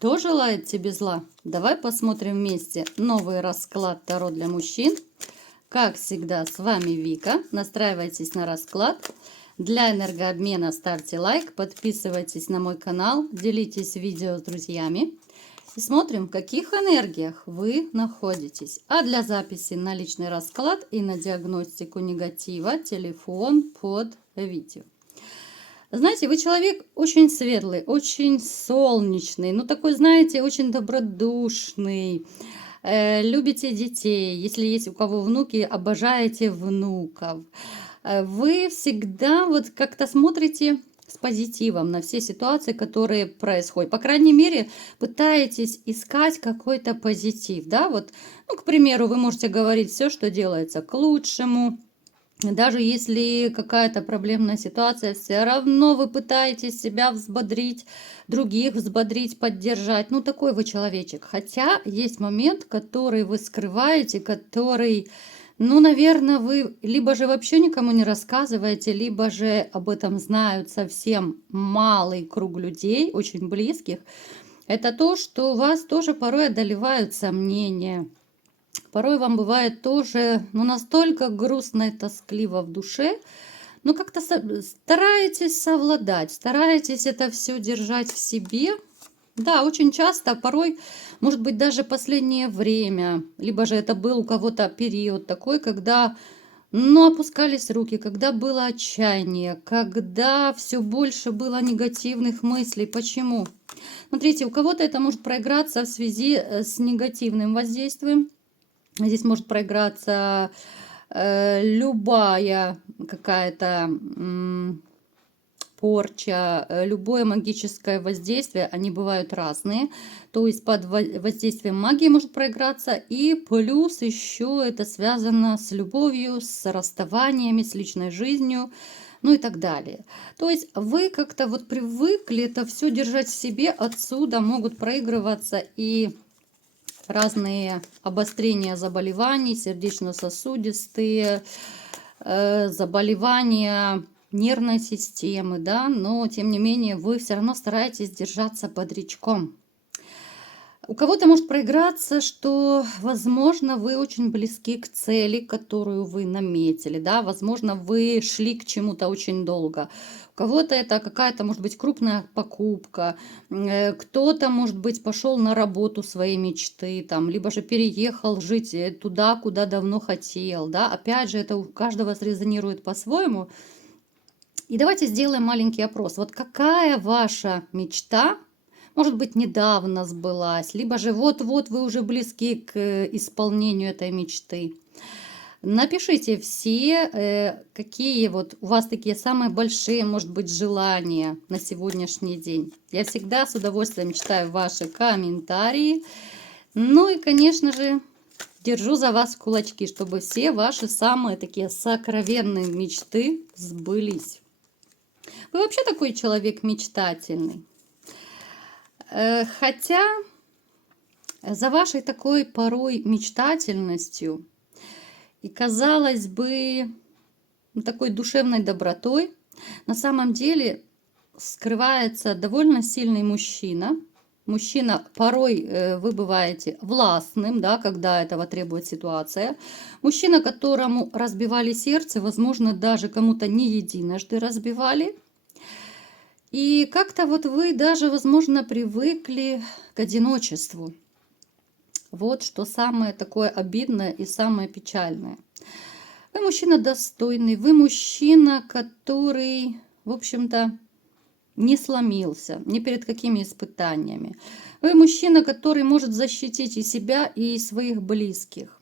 Кто желает тебе зла? Давай посмотрим вместе новый расклад Таро для мужчин. Как всегда, с вами Вика. Настраивайтесь на расклад. Для энергообмена ставьте лайк, подписывайтесь на мой канал, делитесь видео с друзьями. И смотрим, в каких энергиях вы находитесь. А для записи на личный расклад и на диагностику негатива телефон под видео. Знаете, вы человек очень светлый, очень солнечный, ну такой, знаете, очень добродушный, любите детей, если есть у кого внуки, обожаете внуков. Вы всегда вот как-то смотрите с позитивом на все ситуации, которые происходят. По крайней мере, пытаетесь искать какой-то позитив, да, вот, ну, к примеру, вы можете говорить все, что делается к лучшему. Даже если какая-то проблемная ситуация, все равно вы пытаетесь себя взбодрить, других взбодрить, поддержать. Ну, такой вы человечек. Хотя есть момент, который вы скрываете, который, ну, наверное, вы либо же вообще никому не рассказываете, либо же об этом знают совсем малый круг людей, очень близких. Это то, что вас тоже порой одолевают сомнения. Порой вам бывает тоже, ну, настолько грустно и тоскливо в душе, но как-то стараетесь совладать, стараетесь это все держать в себе. Да, очень часто, порой, может быть, даже последнее время, либо же это был у кого-то период такой, когда, ну, опускались руки, когда было отчаяние, когда все больше было негативных мыслей. Почему? Смотрите, у кого-то это может проиграться в связи с негативным воздействием. Здесь может проиграться любая какая-то порча, любое магическое воздействие, они бывают разные. То есть под воздействием магии может проиграться, и плюс еще это связано с любовью, с расставаниями, с личной жизнью, ну и так далее. То есть вы как-то вот привыкли это все держать в себе, отсюда могут проигрываться и разные обострения заболеваний, сердечно-сосудистые заболевания нервной системы, да, но тем не менее вы все равно стараетесь держаться бодрячком. У кого-то может проиграться, что, возможно, вы очень близки к цели, которую вы наметили, да, возможно, вы шли к чему-то очень долго. У кого-то это какая-то, может быть, крупная покупка, кто-то, может быть, пошел на работу своей мечты, там, либо же переехал жить туда, куда давно хотел, да, опять же, это у каждого срезонирует по-своему. И давайте сделаем маленький опрос. Вот какая ваша мечта, может быть, недавно сбылась, либо же вот-вот вы уже близки к исполнению этой мечты. Напишите все, какие вот у вас такие самые большие, может быть, желания на сегодняшний день. Я всегда с удовольствием читаю ваши комментарии. Ну и, конечно же, держу за вас кулачки, чтобы все ваши самые такие сокровенные мечты сбылись. Вы вообще такой человек мечтательный. Хотя за вашей такой порой мечтательностью и, казалось бы, такой душевной добротой на самом деле скрывается довольно сильный мужчина. Мужчина, порой вы бываете властным, да, когда этого требует ситуация. Мужчина, которому разбивали сердце, возможно, даже кому-то не единожды разбивали. И как-то вот вы даже, возможно, привыкли к одиночеству. Вот что самое такое обидное и самое печальное. Вы мужчина достойный, вы мужчина, который, в общем-то, не сломился ни перед какими испытаниями. Вы мужчина, который может защитить и себя, и своих близких.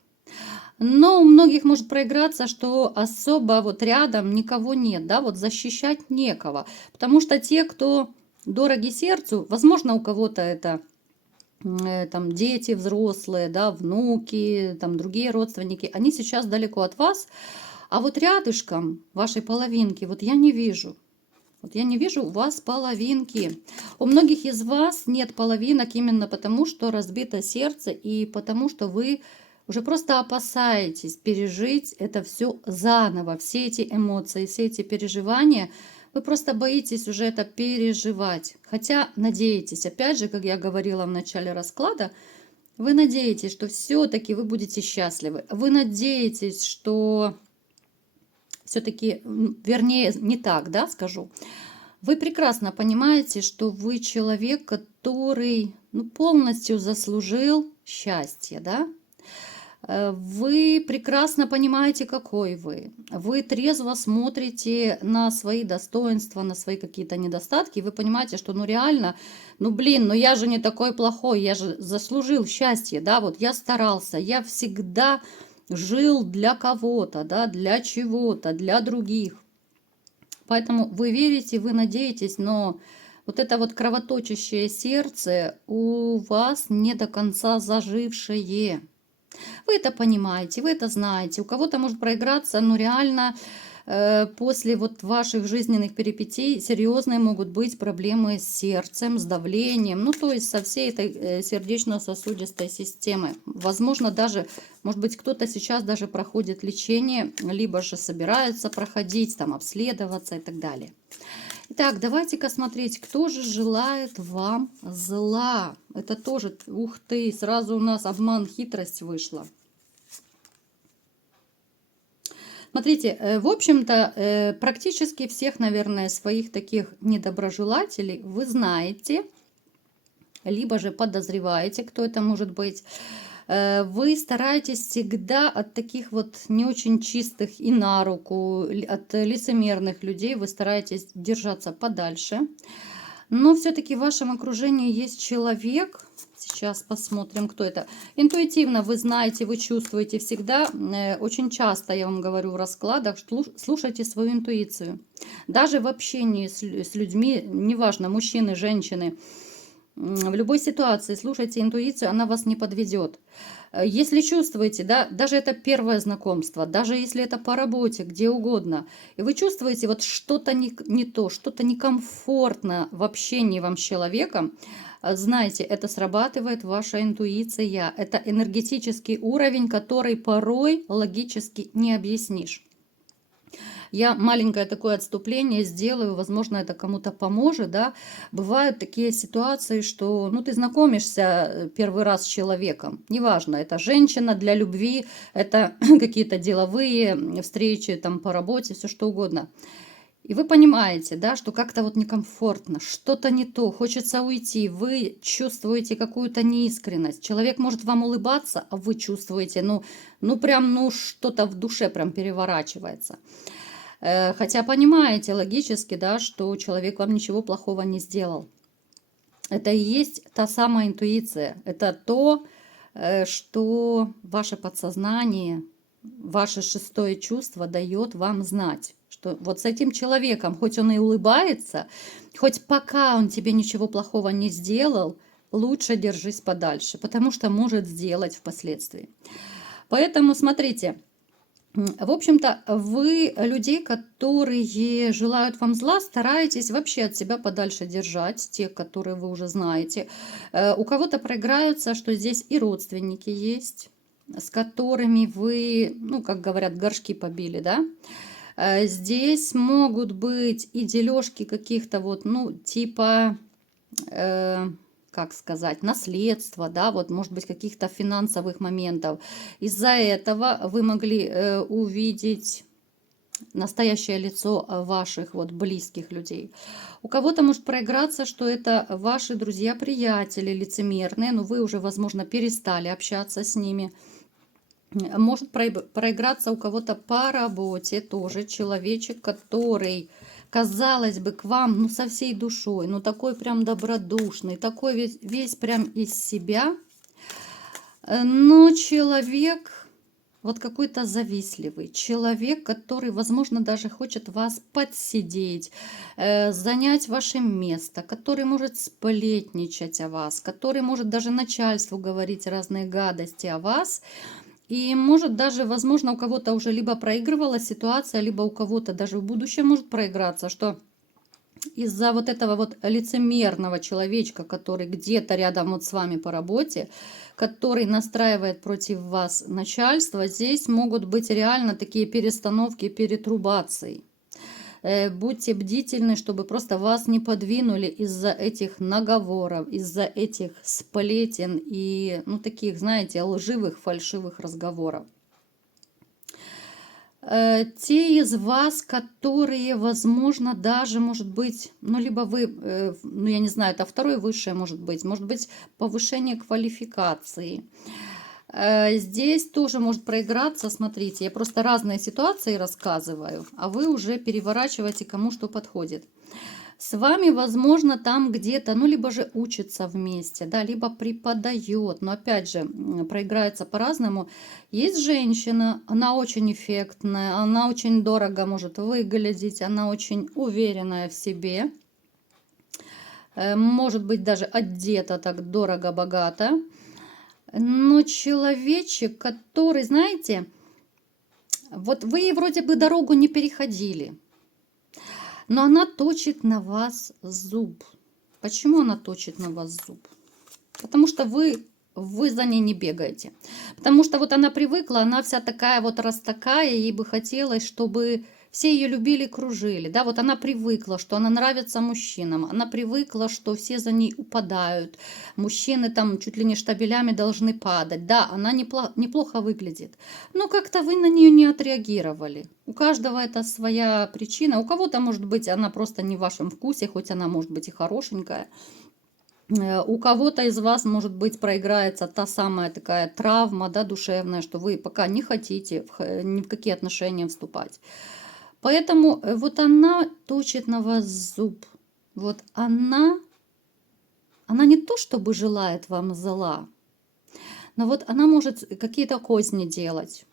Но у многих может проиграться, что особо вот рядом никого нет, да, вот защищать некого. Потому что те, кто дороги сердцу, возможно, у кого-то это там дети взрослые, да, внуки, там другие родственники, они сейчас далеко от вас, а вот рядышком вашей половинки, вот я не вижу. Вот я не вижу у вас половинки. У многих из вас нет половинок именно потому, что разбито сердце и потому, что вы уже просто опасаетесь пережить это все заново. Все эти эмоции, все эти переживания Вы просто боитесь уже это переживать. Хотя надеетесь, опять же, как я говорила в начале расклада, вы надеетесь, что все-таки вы будете счастливы. Вы надеетесь, что все-таки, вернее, не так, да, скажу. Вы прекрасно понимаете, что вы человек, который полностью заслужил счастье, да? Вы прекрасно понимаете, какой вы. Вы трезво смотрите на свои достоинства, на свои какие-то недостатки. И вы понимаете, что реально, я же не такой плохой, я же заслужил счастье, да, вот я старался, я всегда жил для кого-то, да, для чего-то, для других. Поэтому вы верите, вы надеетесь, но вот это вот кровоточащее сердце у вас не до конца зажившее. Вы это понимаете, вы это знаете. У кого-то может проиграться, но реально после вот ваших жизненных перипетий серьезные могут быть проблемы с сердцем, с давлением, то есть со всей этой сердечно-сосудистой системой. Возможно, даже, может быть, кто-то сейчас даже проходит лечение, либо же собирается проходить, там, обследоваться и так далее. Итак, давайте-ка смотреть, кто же желает вам зла. Это тоже, ух ты, сразу у нас обман, хитрость вышла. Смотрите, в общем-то, практически всех, наверное, своих таких недоброжелателей вы знаете, либо же подозреваете, кто это может быть. Вы стараетесь всегда от таких вот не очень чистых и на руку, от лицемерных людей, вы стараетесь держаться подальше. Но все-таки в вашем окружении есть человек, сейчас посмотрим, кто это. Интуитивно вы знаете, вы чувствуете всегда, очень часто, я вам говорю в раскладах, слушайте свою интуицию. Даже в общении с людьми, неважно, мужчины, женщины, в любой ситуации слушайте интуицию, она вас не подведет. Если чувствуете, да, даже это первое знакомство, даже если это по работе, где угодно, и вы чувствуете вот что-то не то, что-то некомфортно в общении вам с человеком, знайте, это срабатывает ваша интуиция. Это энергетический уровень, который порой логически не объяснишь. Я маленькое такое отступление сделаю, возможно, это кому-то поможет, да. Бывают такие ситуации, что, ты знакомишься первый раз с человеком, неважно, это женщина для любви, это какие-то деловые встречи, там, по работе, все что угодно. И вы понимаете, да, что как-то вот некомфортно, что-то не то, хочется уйти, вы чувствуете какую-то неискренность. Человек может вам улыбаться, а вы чувствуете, прям что-то в душе прям переворачивается. Хотя понимаете логически, да, что человек вам ничего плохого не сделал. Это и есть та самая интуиция. Это то, что ваше подсознание, ваше шестое чувство дает вам знать. Что вот с этим человеком, хоть он и улыбается, хоть пока он тебе ничего плохого не сделал, лучше держись подальше, потому что может сделать впоследствии. Поэтому смотрите. В общем-то, вы людей, которые желают вам зла, стараетесь вообще от себя подальше держать, те, которые вы уже знаете. У кого-то проиграются, что здесь и родственники есть, с которыми вы, как говорят, горшки побили, да? Здесь могут быть и дележки каких-то вот, типа... как сказать, наследство, да, вот, может быть, каких-то финансовых моментов. Из-за этого вы могли увидеть настоящее лицо ваших вот близких людей. У кого-то может проиграться, что это ваши друзья-приятели лицемерные, но вы уже, возможно, перестали общаться с ними. Может проиграться у кого-то по работе тоже человечек, который... казалось бы, к вам, со всей душой, такой прям добродушный, такой весь прям из себя, но человек вот какой-то завистливый, человек, который, возможно, даже хочет вас подсидеть, занять ваше место, который может сплетничать о вас, который может даже начальству говорить разные гадости о вас. И может даже, возможно, у кого-то уже либо проигрывалась ситуация, либо у кого-то даже в будущем может проиграться, что из-за вот этого вот лицемерного человечка, который где-то рядом вот с вами по работе, который настраивает против вас начальство, здесь могут быть реально такие перестановки, перетрубации. Будьте бдительны, чтобы просто вас не подвинули из-за этих наговоров, из-за этих сплетен и, ну, таких, знаете, лживых, фальшивых разговоров. Те из вас, которые, возможно, даже, может быть, ну, либо вы, ну, я не знаю, это второе высшее, может быть повышение квалификации. Здесь тоже может проиграться, смотрите, я просто разные ситуации рассказываю, а вы уже переворачиваете, кому что подходит. С вами, возможно, там где-то, ну, либо же учится вместе, да, либо преподает, но опять же, проиграется по-разному. Есть женщина, она очень эффектная, она очень дорого может выглядеть, она очень уверенная в себе, может быть, даже одета так дорого-богато, но человечек, который, знаете, вот вы вроде бы дорогу не переходили, но она точит на вас зуб. Почему она точит на вас зуб? Потому что вы за ней не бегаете. Потому что вот она привыкла, она вся такая вот раз такая, ей бы хотелось, чтобы все ее любили, кружили. Да, вот она привыкла, что она нравится мужчинам. Она привыкла, что все за ней упадают. Мужчины там чуть ли не штабелями должны падать. Да, она неплохо выглядит. Но как-то вы на нее не отреагировали. У каждого это своя причина. У кого-то, может быть, она просто не в вашем вкусе, хоть она может быть и хорошенькая. У кого-то из вас, может быть, проиграется та самая такая травма, да, душевная, что вы пока не хотите ни в какие отношения вступать. Поэтому вот она точит на вас зуб. Вот она не то чтобы желает вам зла, но вот она может какие-то козни делать.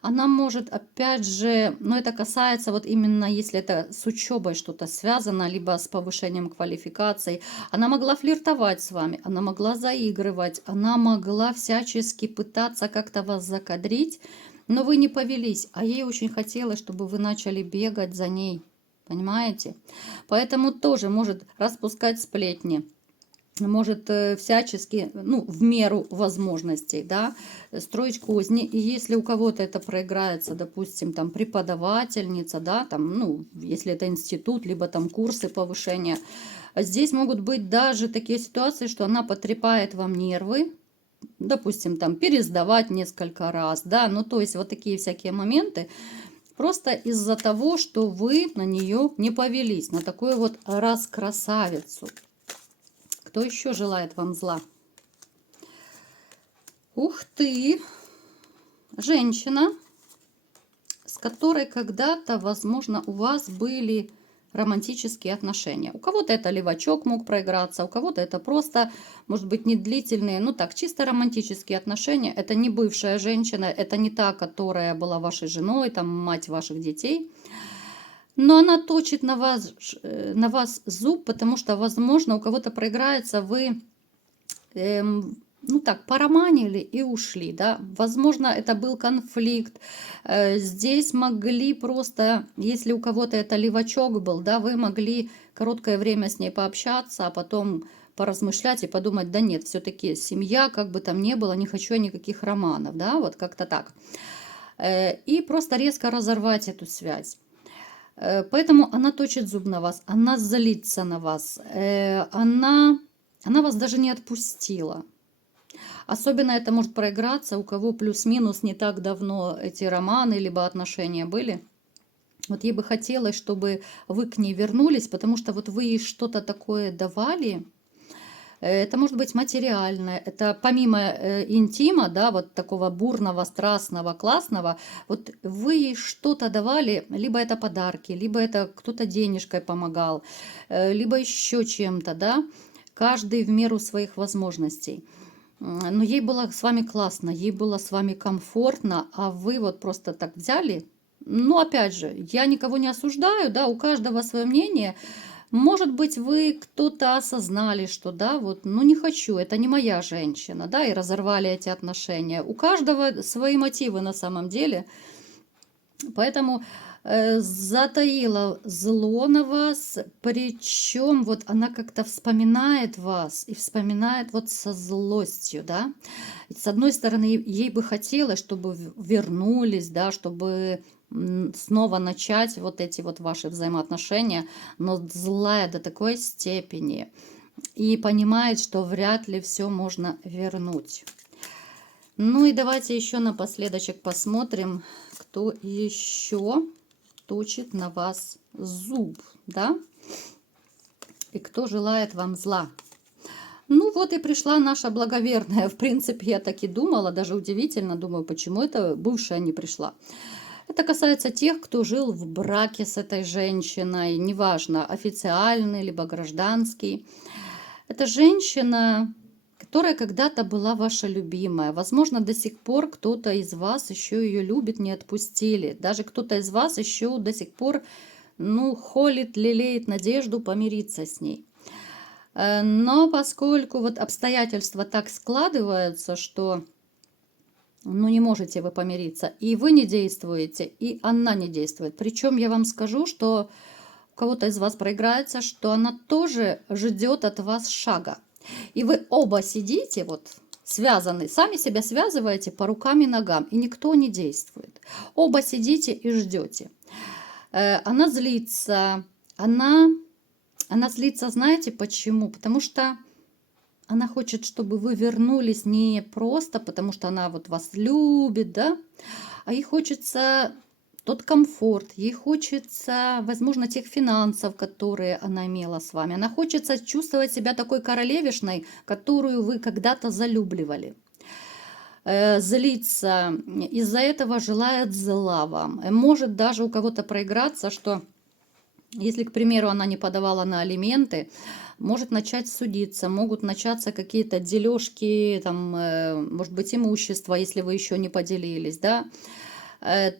Она может, опять же, но это касается вот именно, если это с учебой что-то связано, либо с повышением квалификации. Она могла флиртовать с вами, она могла заигрывать, она могла всячески пытаться как-то вас закадрить, но вы не повелись, а ей очень хотелось, чтобы вы начали бегать за ней. Понимаете? Поэтому тоже может распускать сплетни, может всячески, ну, в меру возможностей, да, строить козни. И если у кого-то это проиграется, допустим, там преподавательница, да, там, ну, если это институт, либо там курсы повышения, здесь могут быть даже такие ситуации, что она потрепает вам нервы, допустим, там пересдавать несколько раз, да, ну, то есть вот такие всякие моменты, просто из-за того, что вы на нее не повелись, на такую вот раскрасавицу. Кто еще желает вам зла? Ух ты! Женщина, с которой когда-то, возможно, у вас были романтические отношения. У кого-то это левачок мог проиграться, у кого-то это просто, может быть, не длительные, ну так, чисто романтические отношения. Это не бывшая женщина, это не та, которая была вашей женой, там, мать ваших детей. Но она точит на вас зуб, потому что, возможно, у кого-то проиграется, вы, ну так, пороманили и ушли, да. Возможно, это был конфликт. Здесь могли просто, если у кого-то это левачок был, да, вы могли короткое время с ней пообщаться, а потом поразмышлять и подумать, да нет, все-таки семья, как бы там ни было, не хочу я никаких романов, да, вот как-то так. И просто резко разорвать эту связь. Поэтому она точит зуб на вас, она злится на вас, она вас даже не отпустила. Особенно это может проиграться, у кого плюс-минус не так давно эти романы либо отношения были. Вот ей бы хотелось, чтобы вы к ней вернулись, потому что вот вы ей что-то такое давали. Это может быть материальное, это помимо интима, да, вот такого бурного, страстного, классного, вот вы ей что-то давали, либо это подарки, либо это кто-то денежкой помогал, либо еще чем-то, да, каждый в меру своих возможностей. Но ей было с вами классно, ей было с вами комфортно, а вы вот просто так взяли. Ну, опять же, я никого не осуждаю, да, у каждого свое мнение. Может быть, вы кто-то осознали, что да, вот, ну не хочу, это не моя женщина, да, и разорвали эти отношения. У каждого свои мотивы на самом деле. Поэтому затаила зло на вас, причем вот она как-то вспоминает вас и вспоминает вот со злостью, да. С одной стороны, ей бы хотелось, чтобы вернулись, да, чтобы снова начать вот эти вот ваши взаимоотношения, но злая до такой степени. И понимает, что вряд ли все можно вернуть. Ну и давайте еще напоследочек посмотрим, кто еще точит на вас зуб, да? И кто желает вам зла. Ну вот и пришла наша благоверная. В принципе, я так и думала, даже удивительно, думаю, почему это бывшая не пришла. Это касается тех, кто жил в браке с этой женщиной, неважно, официальный либо гражданский. Это женщина, которая когда-то была ваша любимая. Возможно, до сих пор кто-то из вас еще ее любит, не отпустили. Даже кто-то из вас еще до сих пор, ну, холит, лелеет надежду помириться с ней. Но поскольку вот обстоятельства так складываются, что ну, не можете вы помириться, и вы не действуете, и она не действует. Причем я вам скажу, что у кого-то из вас проиграется, что она тоже ждет от вас шага. И вы оба сидите вот связаны, сами себя связываете по рукам и ногам, и никто не действует. Оба сидите и ждете. Она злится, она злится, знаете почему? Потому что она хочет, чтобы вы вернулись не просто потому, что она вот вас любит, да, а ей хочется тот комфорт, ей хочется, возможно, тех финансов, которые она имела с вами. Она хочется чувствовать себя такой королевишной, которую вы когда-то залюбливали. Злится, из-за этого желает зла вам. Может даже у кого-то проиграться, что если, к примеру, она не подавала на алименты, может начать судиться, могут начаться какие-то дележки, там, может быть, имущество, если вы еще не поделились, да.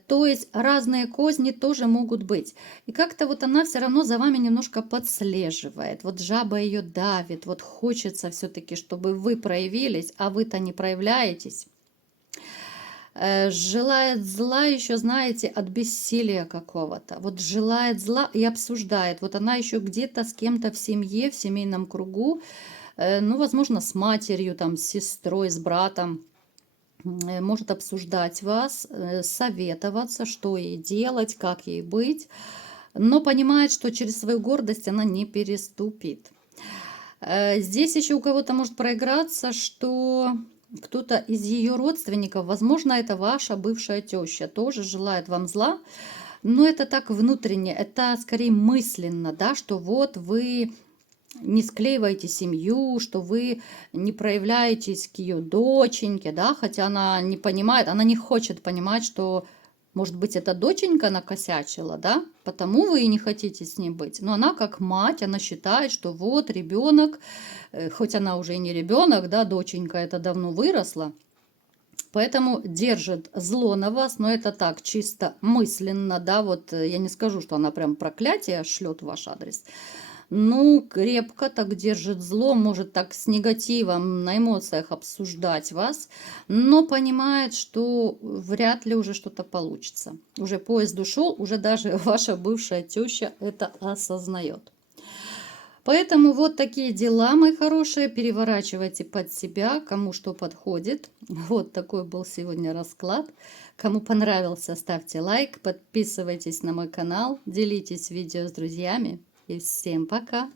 То есть разные козни тоже могут быть. И как-то вот она все равно за вами немножко подслеживает. Вот жаба ее давит, вот хочется все-таки, чтобы вы проявились, а вы-то не проявляетесь. Желает зла еще, знаете, от бессилия какого-то. Вот желает зла и обсуждает. Вот она еще где-то с кем-то в семье, в семейном кругу, ну, возможно, с матерью, там, с сестрой, с братом, может обсуждать вас, советоваться, что ей делать, как ей быть, но понимает, что через свою гордость она не переступит. Здесь еще у кого-то может проиграться, что кто-то из ее родственников, возможно, это ваша бывшая теща, тоже желает вам зла, но это так внутренне, это скорее мысленно, да, что вот вы не склеиваете семью, что вы не проявляетесь к ее доченьке, да, хотя она не понимает, она не хочет понимать, что, может быть, эта доченька накосячила, да, потому вы и не хотите с ней быть. Но она как мать, она считает, что вот ребенок, хоть она уже и не ребенок, да, доченька это давно выросла, поэтому держит зло на вас, но это так, чисто мысленно, да, вот я не скажу, что она прям проклятие шлет в ваш адрес. Ну, крепко так держит зло, может так с негативом на эмоциях обсуждать вас, но понимает, что вряд ли уже что-то получится. Уже поезд ушел, уже даже ваша бывшая теща это осознает. Поэтому вот такие дела, мои хорошие, переворачивайте под себя, кому что подходит. Вот такой был сегодня расклад. Кому понравился, ставьте лайк, подписывайтесь на мой канал, делитесь видео с друзьями. И всем пока!